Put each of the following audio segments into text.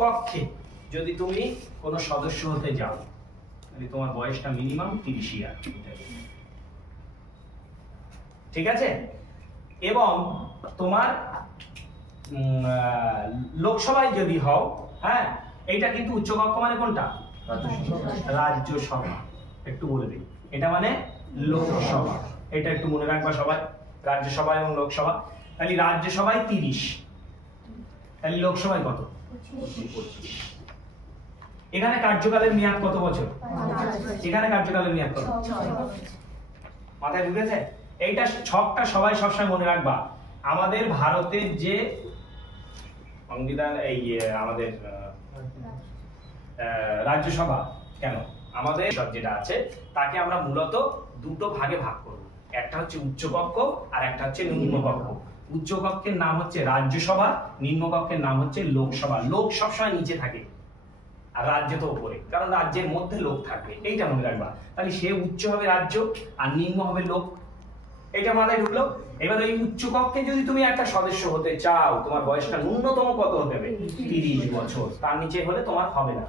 কক্ষে যদি তুমি কোনো সদস্য হতে যাও তাহলে তোমার বয়সটা মিনিমাম 30 ইয়ার, ঠিক আছে? এবং তোমার লোকসভায় যদি হও, হ্যাঁ, এইটা কিন্তু উচ্চকক্ষ মানে কোনটা? রাজ্যসভা। একটু বলে দিই, এটা মানে লোকসভা, এটা একটু মনে রাখবা সবাই, রাজ্যসভা এবং লোকসভা। তাহলে রাজ্যসভায় 30, তাহলে লোকসভায় কত? 25। এখানে কার্যকালের মেয়াদ কত বছর? এখানে কার্যকালের মেয়াদ কত? মাথায় ঢুকেছে? এইটা ছকটা সবাই সবসময় মনে রাখবা। আমাদের ভারতের যে সংবিধান, এই আমাদের রাজ্যসভা, কেন আমাদের যেটা আছে তাকে আমরা মূলত দুটো ভাগে ভাগ করব। একটা হচ্ছে উচ্চকক্ষ আর একটা হচ্ছে নিম্নকক্ষ। উচ্চকক্ষের নাম হচ্ছে রাজ্যসভা, নিম্নকক্ষের নাম হচ্ছে লোকসভা। লোক সবসময় নিচে থাকে আর রাজ্য তো উপরে, কারণ রাজ্যের মধ্যে লোক থাকবে, এইটা মনে রাখবা। তাহলে সে উচ্চ হবে রাজ্য আর নিম্ন হবে লোক, এটা মাথায় ঢুকলো। এবার এই উচ্চকক্ষে যদি তুমি একটা সদস্য হতে চাও, তোমার বয়সটা ন্যূনতম কত হতে হবে? 30 বছর, তার নিচে হলে তোমার হবে না।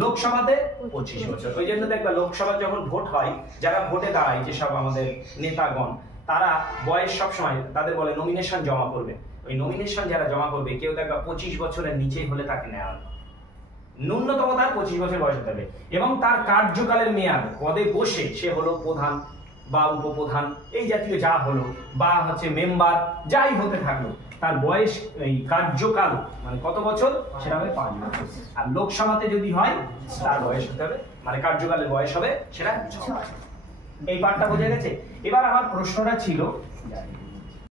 লোকসভাতে 25 বছর। ওই জন্য দেখবা লোকসভা যখন ভোট হয়, যারা ভোটে দাঁড়ায়, যেসব আমাদের নেতাগণ, তারা বয়স সবসময় তাদের বলে নমিনেশন জমা করবে। ওই নমিনেশন যারা জমা করবে, কেউ দেখবা 25 বছরের নিচেই হলে তাকে নেওয়া হবে। ন্যূনতম তার 25 বছর বয়স হতে হবে এবং তার কার্যকালের মেয়াদ, পদে বসে সে হলো প্রধান বা উপপ্রধান, এই জাতীয় যা হলো, বা হচ্ছে মেম্বার, যাই হতে থাকলো, তার বয়স, এই কার্যকাল মানে কত বছর, সেটা হবে 5 বছর। আর লোকসভাতে যদি হয়, তার বয়স হতে হবে, মানে কার্যকালের বয়স হবে সেটা 6 বছর। এই পার্টটা বোঝা গেছে? এবার আমার প্রশ্নটা ছিল